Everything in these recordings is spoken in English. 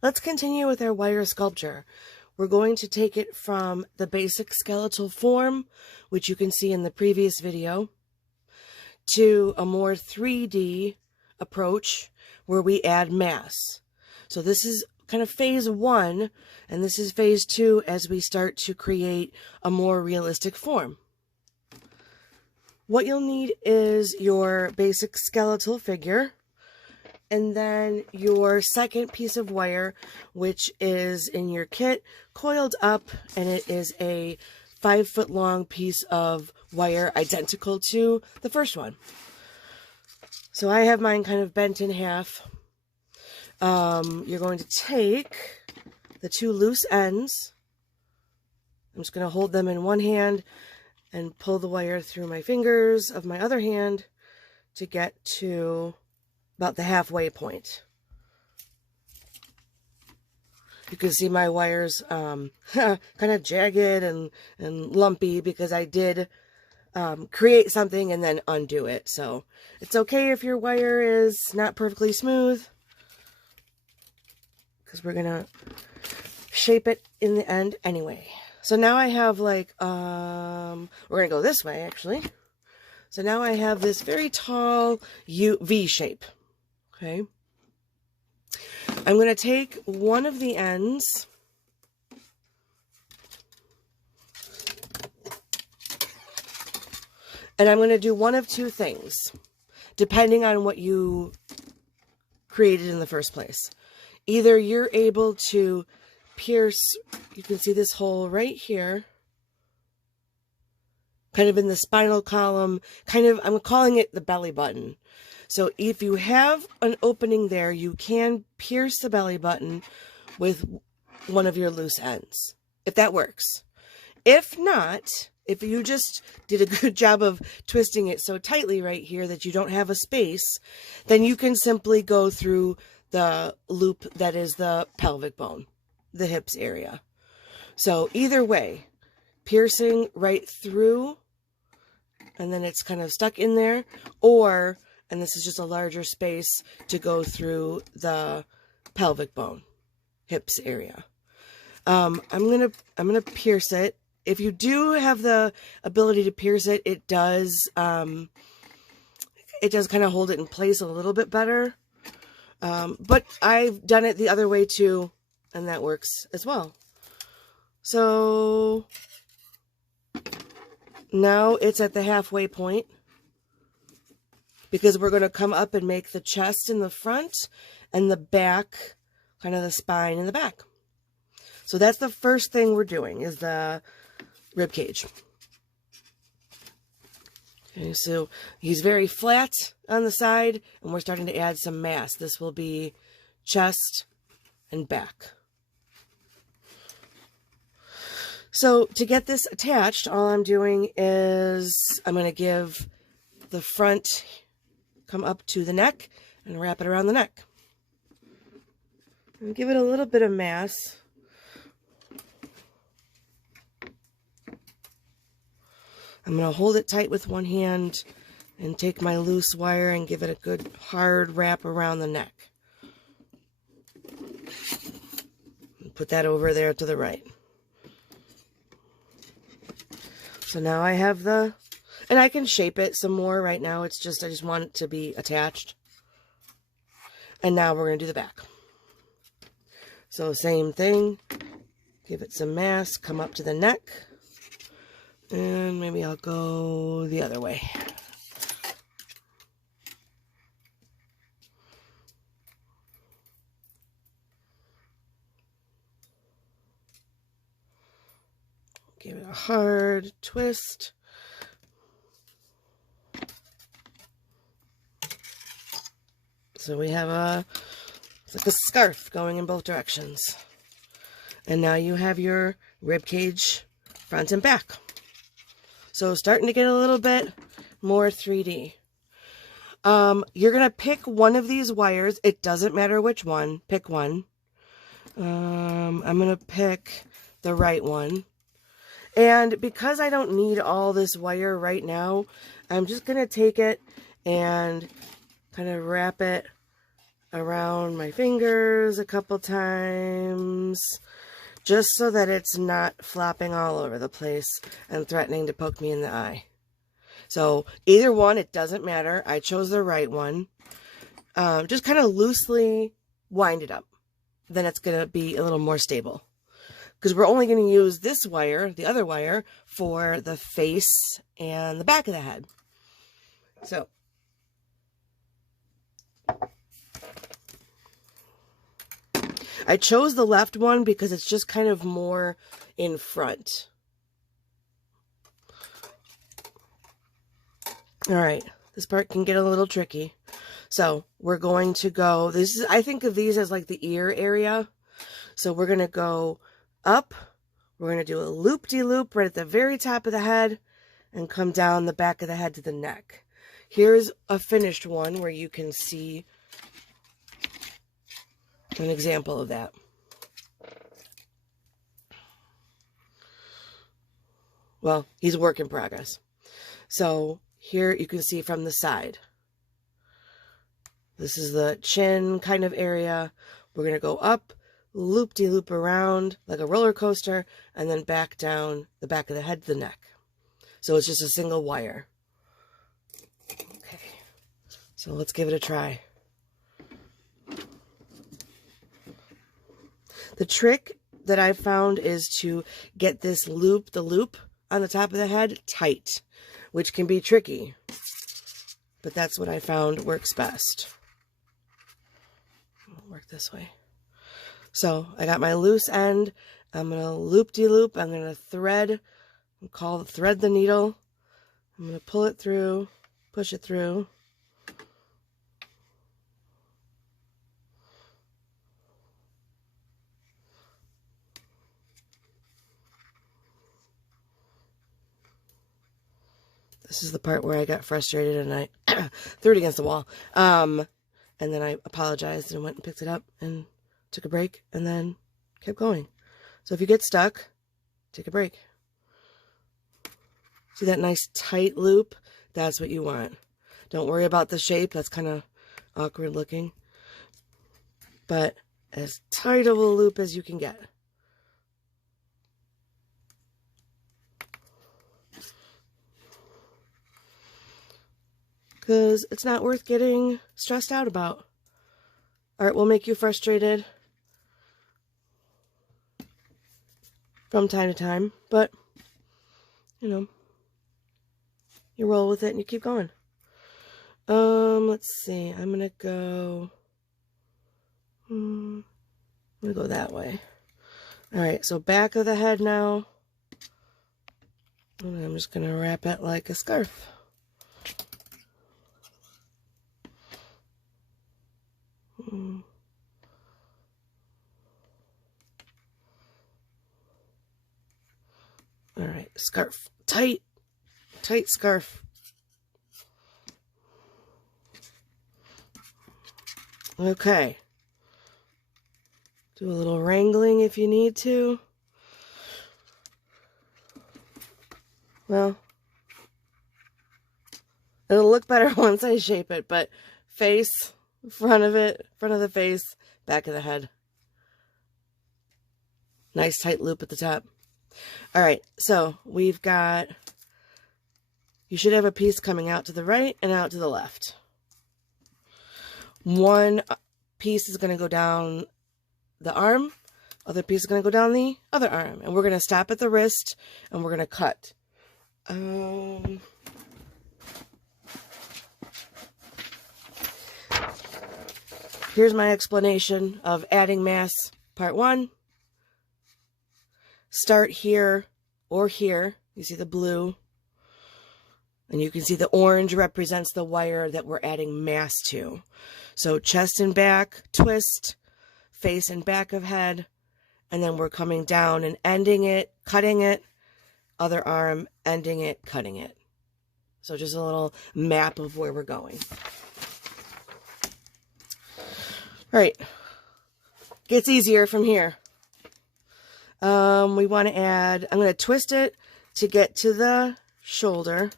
Let's continue with our wire sculpture. We're going to take it from the basic skeletal form, which you can see in the previous video, to a more 3D approach where we add mass. So this is kind of phase 1, and this is phase 2 as we start to create a more realistic form. What you'll need is your basic skeletal figure, and then your second piece of wire, which is in your kit, coiled up, and it is a 5-foot long piece of wire identical to the first one. So I have mine kind of bent in half. You're going to take the 2 loose ends. I'm just going to hold them in one hand and pull the wire through my fingers of my other hand to get to about the halfway point. You can see my wires kind of jagged and lumpy because I did create something and then undo it. So it's okay if your wire is not perfectly smooth, because we're gonna shape it in the end anyway. So now I have like, we're gonna go this way actually. So now I have this very tall V shape. Okay. I'm going to take one of the ends and I'm going to do one of 2 things, depending on what you created in the first place. Either you're able to pierce, you can see this hole right here, kind of in the spinal column, kind of, I'm calling it the belly button. So if you have an opening there, you can pierce the belly button with one of your loose ends, if that works. If not, if you just did a good job of twisting it so tightly right here that you don't have a space, then you can simply go through the loop that is the pelvic bone, the hips area. So either way, piercing right through, and then it's kind of stuck in there, or, and this is just a larger space to go through the pelvic bone, hips area. I'm gonna pierce it. If you do have the ability to pierce it, it does kind of hold it in place a little bit better. But I've done it the other way too, and that works as well. So now it's at the halfway point, because we're going to come up and make the chest in the front and the back, kind of the spine in the back. So that's the first thing we're doing, is the rib cage. Okay, so he's very flat on the side, and we're starting to add some mass. This will be chest and back. So to get this attached, all I'm doing is I'm going to give the front, come up to the neck, and wrap it around the neck. And give it a little bit of mass. I'm going to hold it tight with one hand and take my loose wire and give it a good hard wrap around the neck. Put that over there to the right. So now I have the, and I can shape it some more. Right now it's just, I just want it to be attached. And now we're going to do the back. So same thing, give it some mass, come up to the neck, and maybe I'll go the other way. Give it a hard twist. So we have it's like a scarf going in both directions. And now you have your rib cage front and back. So starting to get a little bit more 3D. You're going to pick one of these wires. It doesn't matter which one. Pick one. I'm going to pick the right one. And because I don't need all this wire right now, I'm just going to take it and kind of wrap it around my fingers a couple times, just so that it's not flopping all over the place and threatening to poke me in the eye. So either one, it doesn't matter. I chose the right one. Just kind of loosely wind it up. Then it's going to be a little more stable. Because we're only going to use this wire, the other wire, for the face and the back of the head. So I chose the left one because it's just kind of more in front. All right, this part can get a little tricky. So we're going to go, I think of these as like the ear area. So we're going to go up. We're going to do a loop-de-loop right at the very top of the head and come down the back of the head to the neck. Here's a finished one where you can see an example of that. Well, he's a work in progress. So here you can see from the side. This is the chin kind of area. We're going to go up, loop-de-loop around like a roller coaster, and then back down the back of the head to the neck. So it's just a single wire. Okay, so let's give it a try. The trick that I found is to get this loop, the loop on the top of the head, tight, which can be tricky, but that's what I found works best. I'll work this way. So I got my loose end. I'm going to loop-de-loop. I'm going to thread, thread the needle. I'm going to pull it through, push it through. This is the part where I got frustrated and I threw it against the wall. And then I apologized and went and picked it up and took a break and then kept going. So if you get stuck, take a break. See that nice tight loop? That's what you want. Don't worry about the shape. That's kind of awkward looking. But as tight of a loop as you can get. Because it's not worth getting stressed out about. Art will make you frustrated from time to time, but, you know, you roll with it and you keep going. Let's see, I'm going to go that way. All right, so back of the head now. And I'm just going to wrap it like a scarf. All right, scarf, tight scarf. Okay. Do a little wrangling if you need to. Well, it'll look better once I shape it, but face, front of the face, back of the head. Nice tight loop at the top. All right, so we've got, you should have a piece coming out to the right and out to the left. One piece is going to go down the arm, other piece is going to go down the other arm, and we're going to stop at the wrist and we're going to cut. Here's my explanation of adding mass, part 1. Start here or here. You see the blue. And you can see the orange represents the wire that we're adding mass to. So chest and back, twist, face and back of head. And then we're coming down and ending it, cutting it. Other arm, ending it, cutting it. So just a little map of where we're going. All right. Gets easier from here. We want to add, I'm going to twist it to get to the shoulder.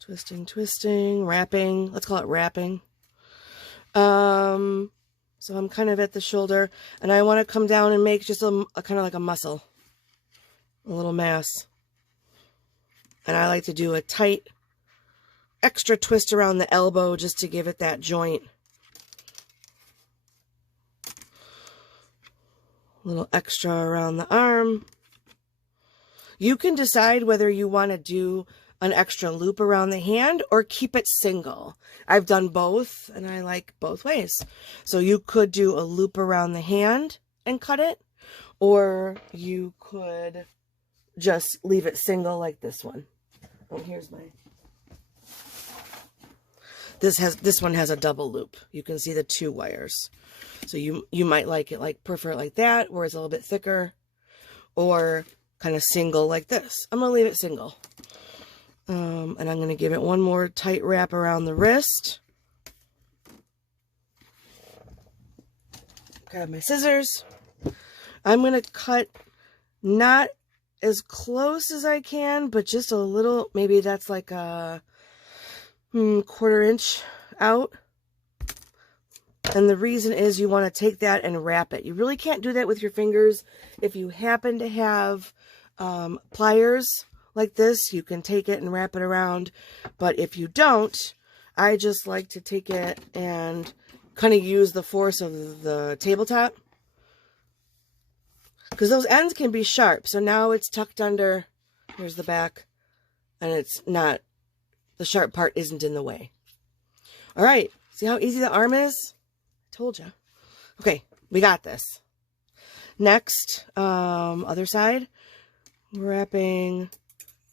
Twisting, wrapping. Let's call it wrapping. So I'm kind of at the shoulder, and I want to come down and make just a kind of like a muscle, a little mass. And I like to do a tight, extra twist around the elbow just to give it that joint. A little extra around the arm. You can decide whether you want to do an extra loop around the hand or keep it single. I've done both and I like both ways. So you could do a loop around the hand and cut it, or you could just leave it single like this one. Oh, here's my... This one has a double loop. You can see the 2 wires. So you might prefer it like that, where it's a little bit thicker, or kind of single like this. I'm going to leave it single. And I'm going to give it one more tight wrap around the wrist. Grab my scissors. I'm going to cut not as close as I can, but just a little, maybe that's like a 1/4 inch out. And the reason is you want to take that and wrap it. You really can't do that with your fingers. If you happen to have pliers like this, you can take it and wrap it around. But if you don't, I just like to take it and kind of use the force of the tabletop, because those ends can be sharp. So now it's tucked under, here's the back, and it's not, the sharp part isn't in the way. All right, see how easy the arm is? I told you. Okay, we got this. Next, other side, wrapping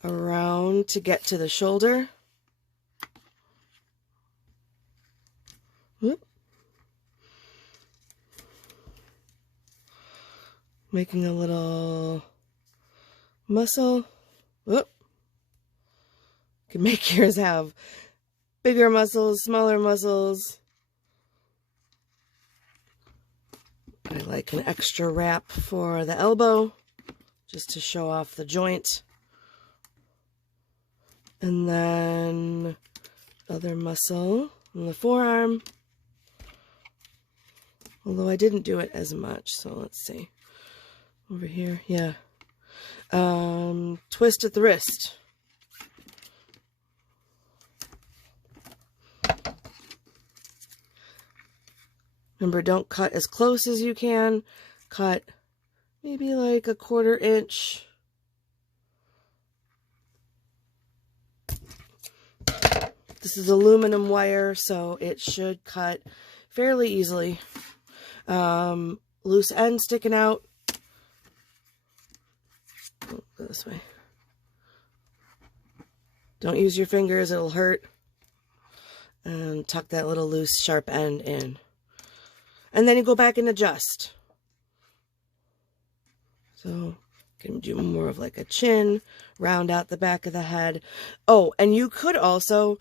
around to get to the shoulder. Whoop. Making a little muscle. Whoop. You can make yours have bigger muscles, smaller muscles. I like an extra wrap for the elbow, just to show off the joint. And then other muscle on the forearm. Although I didn't do it as much, so let's see. Over here, yeah. Twist at the wrist. Remember, don't cut as close as you can. Cut maybe like a 1/4 inch. This is aluminum wire, so it should cut fairly easily. Loose end sticking out. Oh, go this way. Don't use your fingers, it'll hurt. And tuck that little loose sharp end in. And then you go back and adjust. So you can do more of like a chin, round out the back of the head. Oh, and you could also,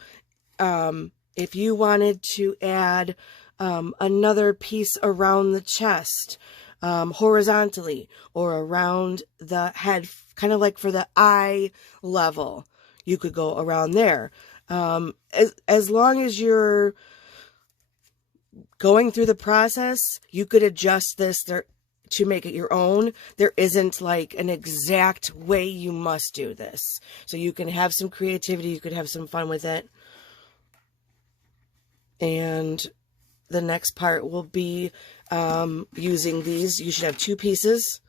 if you wanted to add another piece around the chest, horizontally, or around the head, kind of like for the eye level, you could go around there. As long as you're going through the process, you could adjust this there to make it your own. There isn't like an exact way you must do this. So you can have some creativity, you could have some fun with it. And the next part will be using these. You should have 2 pieces.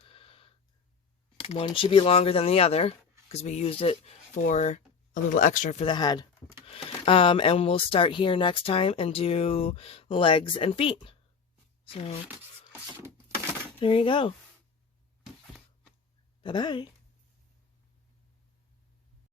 One should be longer than the other because we used it for a little extra for the head. And we'll start here next time and do legs and feet. So there you go. Bye-bye.